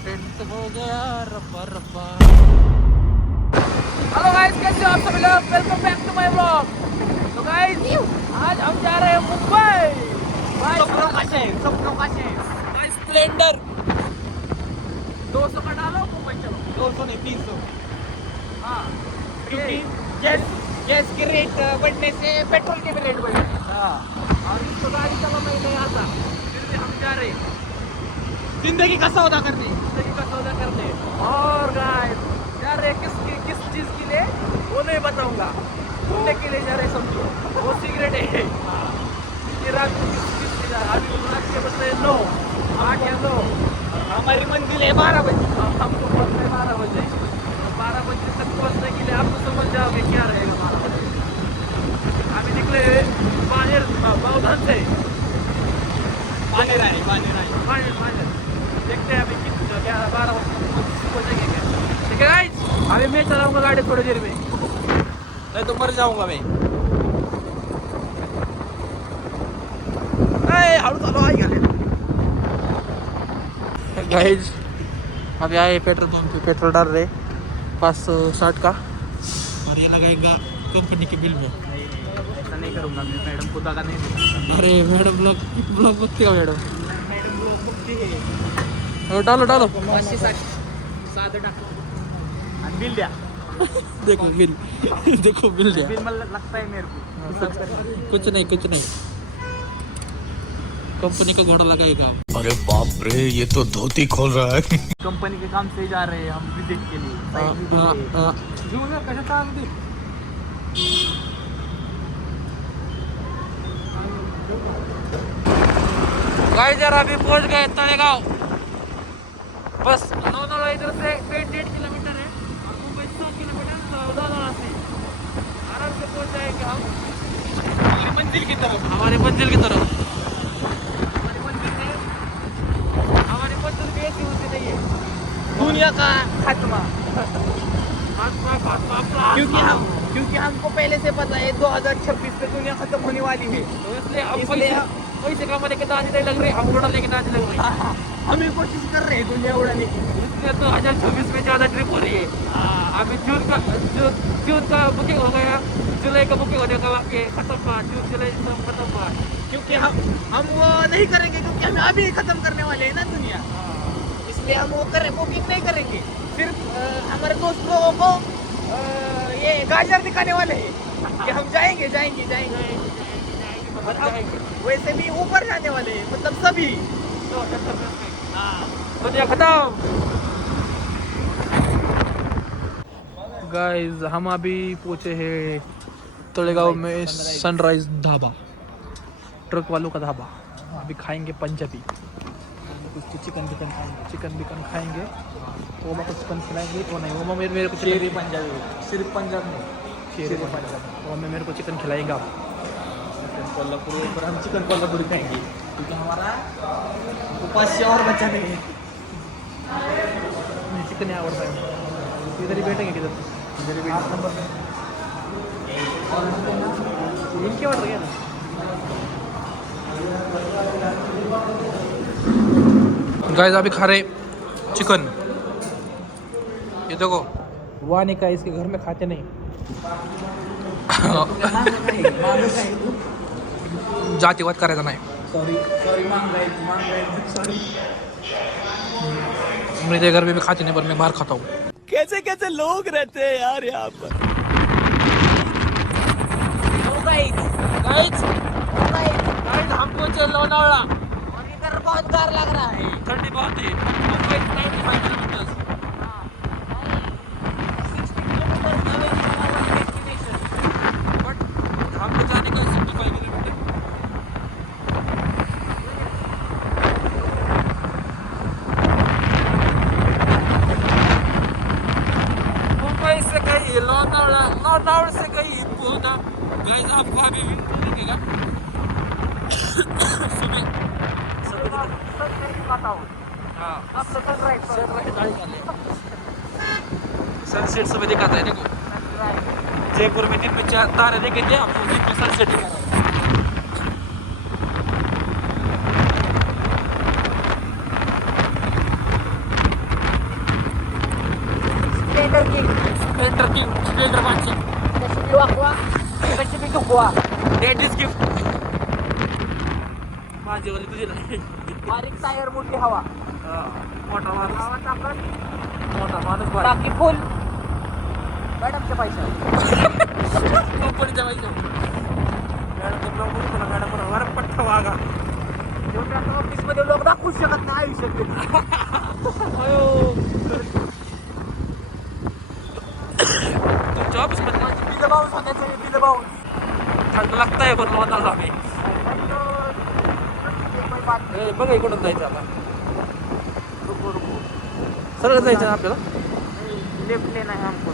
Accident हो गया रब्बा रब्बा। हेलो गाइस, कैसे हो आप सभी लोग? Welcome back to my vlog. तो गाइस आज हम जा रहे हैं मुंबई। सपनों का शहर गाइस। स्प्लेंडर 200 का डालो, मुंबई चलो। 200 नहीं 300। हाँ, क्योंकि गैस के रेट बढ़ने से पेट्रोल के भी रेट बढ़े। हाँ, और इसको गाड़ी चलाना ही नहीं आता, फिर भी हम जा रहे हैं जिंदगी का सौदा करने। और गाइस जा रहे किस चीज के लिए वो नहीं बताऊंगा, घूमने के लिए जा रहे समझो, वो सिगरेट है। ये रात को किस लिए जा रहे? अभी रात के बज रहे 9, 8 या 9। हमारी मंजिल है 12 बजे। हमको पहुंचना है 12 बजे। 12 बजे तक पहुंचने के लिए आप तो समझ जाओगे क्या रहेगा 12 बजे। अभी निकले बाहर बाउधन से। बानेर देखते हैं अभी कितना 12 बजे पहुंचेंगे क्या। ठीक है गाइस, अभी मैं चलाऊंगा गाड़ी थोड़ी देर में, नहीं तो मर जाऊंगा मैं। गाइस अभी आए पेट्रोल पंप पे, पेट्रोल डाल रहे 560 का, और ये लगाएगा कंपनी के बिल में। ऐसा नहीं करूंगा मैं, मैडम खुदा का नहीं। अरे मैडम ब्लॉग बकती का मैडम ब्लॉग बकती है। डालो 560 साधं टाकतो आणि बिल द्या। देखो बिल द्या। बिल मला लगता है मेरे को कुछ नहीं कंपनी का घोड़ा लगाएगा। अरे बाप रे, ये तो धोती खोल रहा है। कंपनी के काम से जा रहे हैं हम विजिट के लिए। गाइस यार अभी पहुंच गए तळेगाव। बस लोनावळा इधर से 1.5 किलोमीटर है, मुंबई 100 किलोमीटर लोनावळा से आराम से पहुंच जाएंगे हम हमारी मंजिल की तरफ। हमारी मंजिल भी ऐसी होती नहीं है, दुनिया का खात्मा। क्योंकि हमको पहले से पता है 2026 में दुनिया खत्म होने वाली है, तो इसलिए पैसे कमाने के दादी नहीं लग रहे, हम उड़ाने के दादी लग रहे। हम ही कोशिश कर रहे हैं दुनिया उड़ाने की, इसलिए 2026 में ज़्यादा ट्रिप हो रही है। अभी जून का बुकिंग हो गया, जुलाई का बुकिंग होने का बाकी है, खत्म हुआ जून जुलाई सब खत्म हुआ। क्योंकि हम वो नहीं करेंगे, क्योंकि हम अभी खत्म करने वाले हैं ना दुनिया, इसलिए हम वो बुकिंग नहीं करेंगे। सिर्फ हमारे दोस्त लोगों को ये गाजर दिखाने वाले हैं कि हम जाएंगे। वैसे भी ऊपर जाने वाले हैं, मतलब सभी दुनिया खत्म। गाइस हम अभी पहुंचे हैं तळेगांव में सनराइज ढाबा, ट्रक वालों का ढाबा। अभी खाएंगे पंजाबी, कुछ चिकन खाएंगे। वो को चिकन खिलाएंगे, वो नहीं वो मेरे को शेरी पंजाबी, सिर्फ पंजाब नहीं, शेरी पंजाब। वो मेरे को चिकन खिलाएगा। कोल्हापुर पर हम चिकन कोल्हापुरी खाएंगे, क्योंकि हमारा उपास्य और बचा नहीं है। चिकन यहाँ आवड़ता है, इधर ही बैठेंगे, इधर ही 8 नंबर इनके ऑर्डर किया ना। गाइस अभी खा रहे चिकन, ये देखो वानी का, इसके घर में खाते नहीं। जातीवाद करायचा नाही। सॉरी मेरे घर में भी खाते नहीं, पर मैं बाहर खाता हूँ। कैसे लोग रहते हैं यार यहाँ पर। गाइस हम पहुंचे लोनावला, और इधर बहुत गार लग रहा है, ठंडी बहुत है। 95 किलोमीटर, बट हमको जाने का 65 किलोमीटर। मुंबई से कहीं लोनावला से कहीं पहुंचा। गाइस आपको अभी दिखेगा सनसेट सुबह दिखाता है। देखो जयपुर में दिन में तारे देखेंगे, आपको दिन में सनसेट दिखाता है। स्प्लेंडर किंग, स्प्लेंडर मागची कशी बी वाकवा, कशी बी टुकवा, दॅट इज गिफ्ट. माझी वाली तुझी नाही. बारीक टायर, मोठी हवा. मोठा माणूस, हवा टाकत, मोठा माणूस, बाकी फुल मॅडमच्या पैशावर, कंपनीच्या पैशावर. मॅडम मॅडम पठ्ठा वागा. ऑफिस मध्ये लोक दाखवू शकत नाही आयुष्यात. तुमच्या ऑफिस मध्ये माझी बिल बाउन्स होण्याचं, बिल बाउन्स थंड लागतंय पण होणार आम्ही. बघा इकडून जायचं आता, सरळ जायचं आपल्याला. लेफ्ट लेन आहे हमको,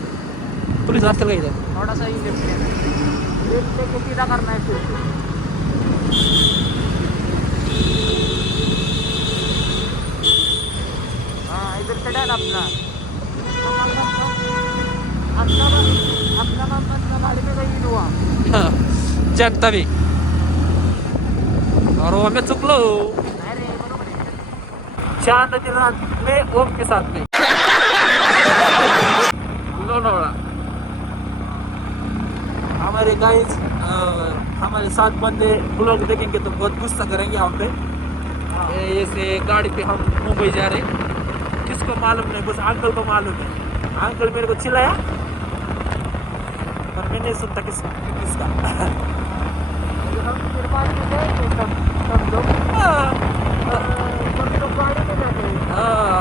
पुलिस असतील का इथं? थोडासा ही लेफ्ट लेन आहे, लेफ्ट लेके सीधा करना है फिर. हाँ इधर से डन अपना अपना गाड़ी में गई हुआ जनता भी. और वो हमें चुकलो. चांद रात में ओम के साथ में लोनावाड़ा. हमारे गाइस, हमारे साथ बंदे ब्लॉग देखेंगे तो बहुत गुस्सा करेंगे हम पे. ऐसे गाड़ी पे हम मुंबई जा रहे, किसको मालूम नहीं, बस अंकल को मालूम है. अंकल मेरे को चिल्लाया पर मैं नहीं सुनता किसका.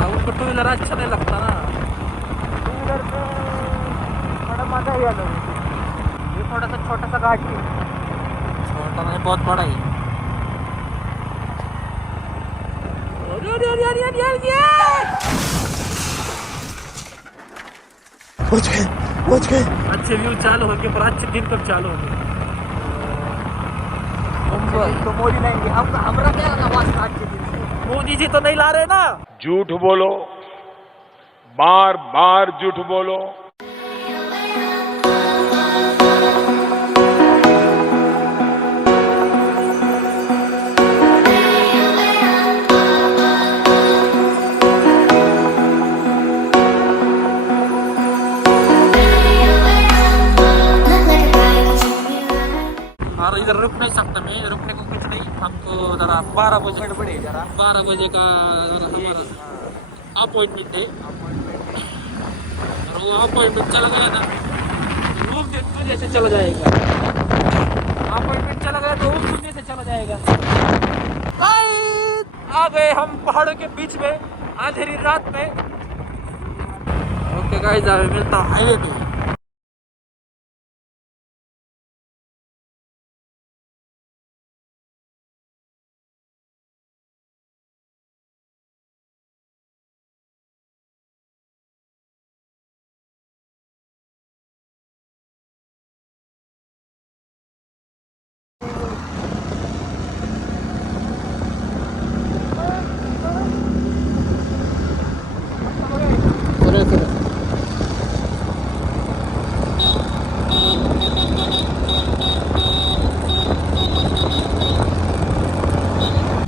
उनको टू व्हीलर अच्छा नहीं लगता ना. टू व्हीलर पे थोड़ा मजा ही आता है. ये थोड़ा सा छोटा सा घाट है, छोटा नहीं बहुत बड़ा ही. पहुंच गए. अच्छे व्यू चालू होंगे पर अच्छे दिन कब चालू होंगे? तो मोदी लाएंगे. हमरा क्या वास्ता अच्छे दिन से? मोदी जी तो नहीं ला रहे ना. झूठ बोलो, बार बार झूठ बोलो. और इधर रुक नहीं सकता मैं, रुकने को कुछ नहीं. हमको जरा 12 बजे गड़बड़े, जरा 12 बजे का हमारा अपॉइंटमेंट है. और वो अपॉइंटमेंट चला गया ना, रूम दुनिया से चला जाएगा. अपॉइंटमेंट चला गया तो रूम दुनिया से चला जाएगा. आ गए हम पहाड़ों के बीच में अंधेरी रात में. ओके गाइस, अभी मिलता हूँ हाईवे पे.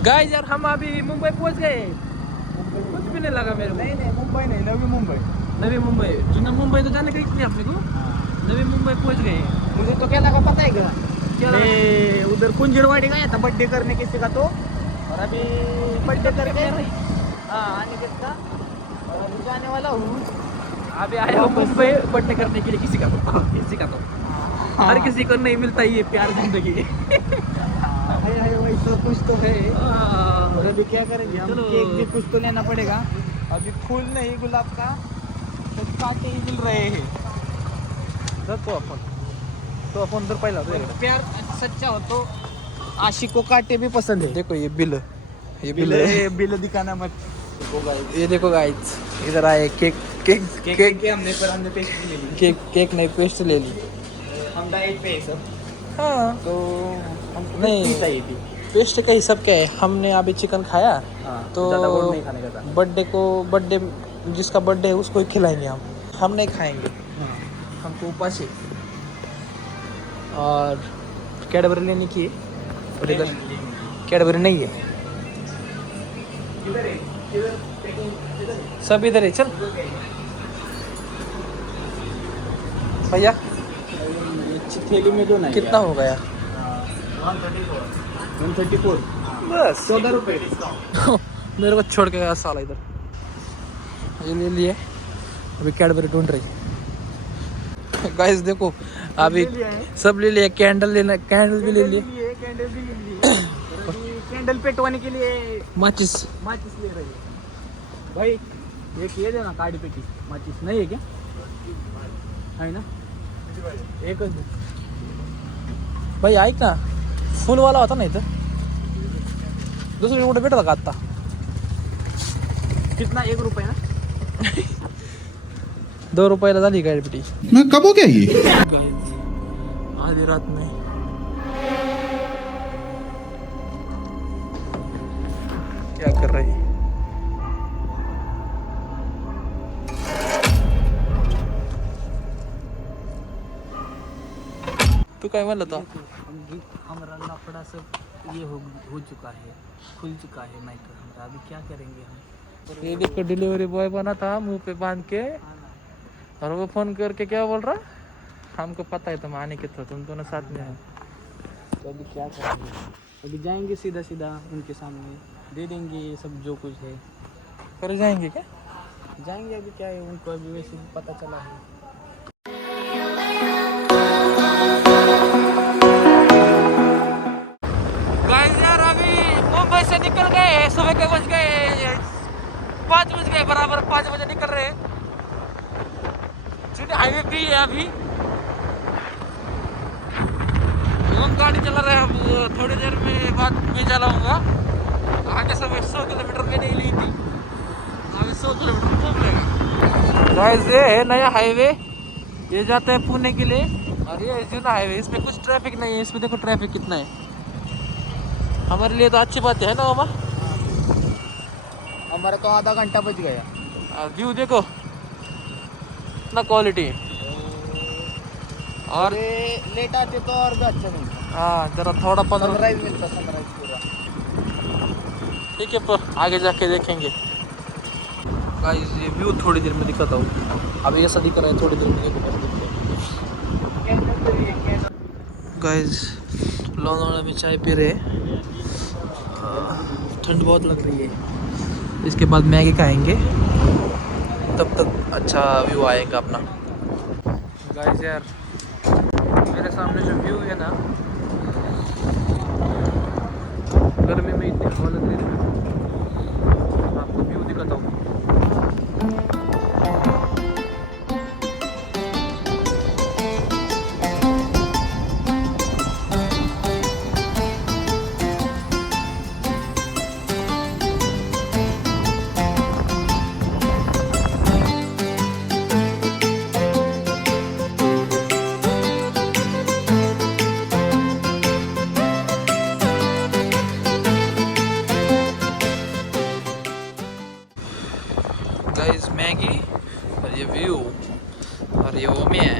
गाइस यार, हम अभी मुंबई पहुंच गए. कुछ भी नहीं लगा मेरे को. नहीं मुंबई नहीं, नवी मुंबई. नवी मुंबई, जुना मुंबई तो जाने का ही नहीं अपने को. नवी मुंबई पहुंच गए. मुझे तो क्या लगा पता है क्या? क्या लगा? मैं उधर कुंजड़वाड़ी गया था बर्थडे करने किसी का, तो और अभी बर्थडे करके हाँ अनिकेत का, और अभी जाने वाला हूँ. अभी आया हूँ मुंबई बर्थडे करने के लिए किसी का तो हर किसी को नहीं मिलता ये प्यार जिंदगी. वही तो कुछ तो है. हाँ. और अभी क्या करेंगे हम? चलो. केक भी कुछ तो लेना पड़ेगा. अभी फूल नहीं गुलाब का, तो कांटे ही मिल रहे हैं. जातो आपण. तो आपण तर पहिला प्यार सच्चा हो तो आशिक को कांटे भी पसंद है. देखो ये बिल, ये बिल बिल है. बिल दिखाना मत. ये देखो गाइस, इधर आए केक केक केक केक के हमने पेस्ट ले ली. केक केक नहीं पेस्ट ले ली. हम डाइट पे है सब, हाँ, तो हमको नहीं. नहीं चाहिए थी. पेस्ट का हिसाब क्या है, हमने अभी चिकन खाया हाँ, तो ज़्यादा गोड नहीं खाने का था. बर्थडे जिसका बर्थडे है उसको ही खिलाएंगे. हम नहीं खाएंगे, हाँ. हमको उपास है. और कैडबरी लेने की है, और इधर कैडबरी नहीं है. किधर है? किधर? सब इधर है. चल भैया अच्छी थैली में दो ना कितना हो गया? 134 बस 14 रुपये। मेरे को छोड़ के गया साला इधर। ये ले लिए, अभी कैडबरी ढूंढ रही। गाइस देखो अभी सब ले लिए, कैंडल लेना, कैंडल भी ले लिए, कैंडल भी ले लिए। कैंडल पेटवाने के लिए माचिस। माचिस ले रही है भाई। एक ये देना काड़ी पेटी माचिस नहीं है क्या? है ना, एकच दे। भाई ऐक ना, फुल वाला होता नाही तर दुसरी कुठे भेटत का आता? कितना 1 रुपये ना? 2 रुपयाला झाली काय पेटी? मैं कब हो गया ये? आधी रात में क्या कर रही? तू काय म्हणलं होता? हमारा लफड़ा सब ये हो चुका है, खुल चुका है मैटर हमारा। अभी क्या करेंगे हम? ये देखो डिलीवरी बॉय बना था मुंह पे बांध के, और वो फोन करके क्या बोल रहा, हमको पता है तुम आने के थे, तुम दोनों साथ में हो। तो अभी क्या करेंगे? अभी जाएंगे सीधा सीधा उनके सामने, दे देंगे ये सब जो कुछ है। कर जाएंगे क्या? जाएंगे, अभी क्या है, उनको अभी वैसे भी पता चला है। गाइस यार अभी मुंबई से निकल गए, सुबह के बज गए 5 बज गए, बराबर 5 बजे निकल रहे। हाईवे पे है अभी, हम गाड़ी चला रहे हैं। अब थोड़ी देर में बाद मैं चलाऊंगा। आगे समय 100 किलोमीटर में नहीं ली थी, अभी 100 किलोमीटर घूम लेगा। गाइस ये है नया हाईवे, ये जाता है पुणे के लिए, और ये जुना हाईवे, इसमें कुछ ट्रैफिक नहीं है। इसमें देखो ट्रैफिक कितना है, हमारे लिए तो अच्छी बात है ना मामा। हमारा तो आधा घंटा बच गया। व्यू देखो इतना क्वालिटी, और लेट आते तो और भी अच्छा मिलता। हाँ जरा थोड़ा 15 सनराइज मिलता, सनराइज पूरा। ठीक है, पर आगे जाके देखेंगे। गाइस ये व्यू थोड़ी देर में दिखाता हूँ, अभी ऐसा दिख रहा है, थोड़ी देर में देखो। गाइस लोनावाला में चाय पी रहे, ठंड बहुत लग रही है। इसके बाद मैगी खाएंगे, तब तक अच्छा व्यू आएगा अपना। गाइस यार मेरे सामने जो व्यू है ना, गर्मी में इतनी हवा लग रही है, आपको व्यू दिखाता हूँ। गाइस मैगी और ये व्यू और ये वो मैं है।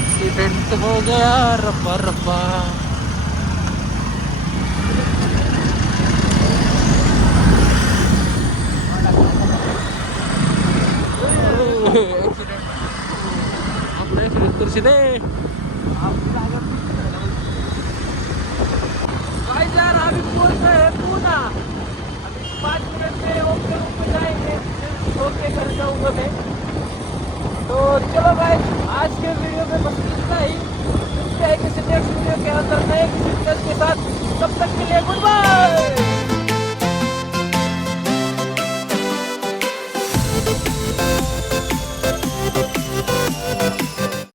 एक्सीडेंट हो गया रब्बा रब्बा। दे गाइस यार अभी पहुंच गए हैं पूना अभी 5 मिनट में ओके रूम पे जाएंगे फिर ओके कर जाऊंगा मैं तो चलो गाइस आज के वीडियो में बस इतना ही मिलते हैं किसी नेक्स्ट वीडियो के अंदर नए किसी के साथ तब तक के लिए गुड बाय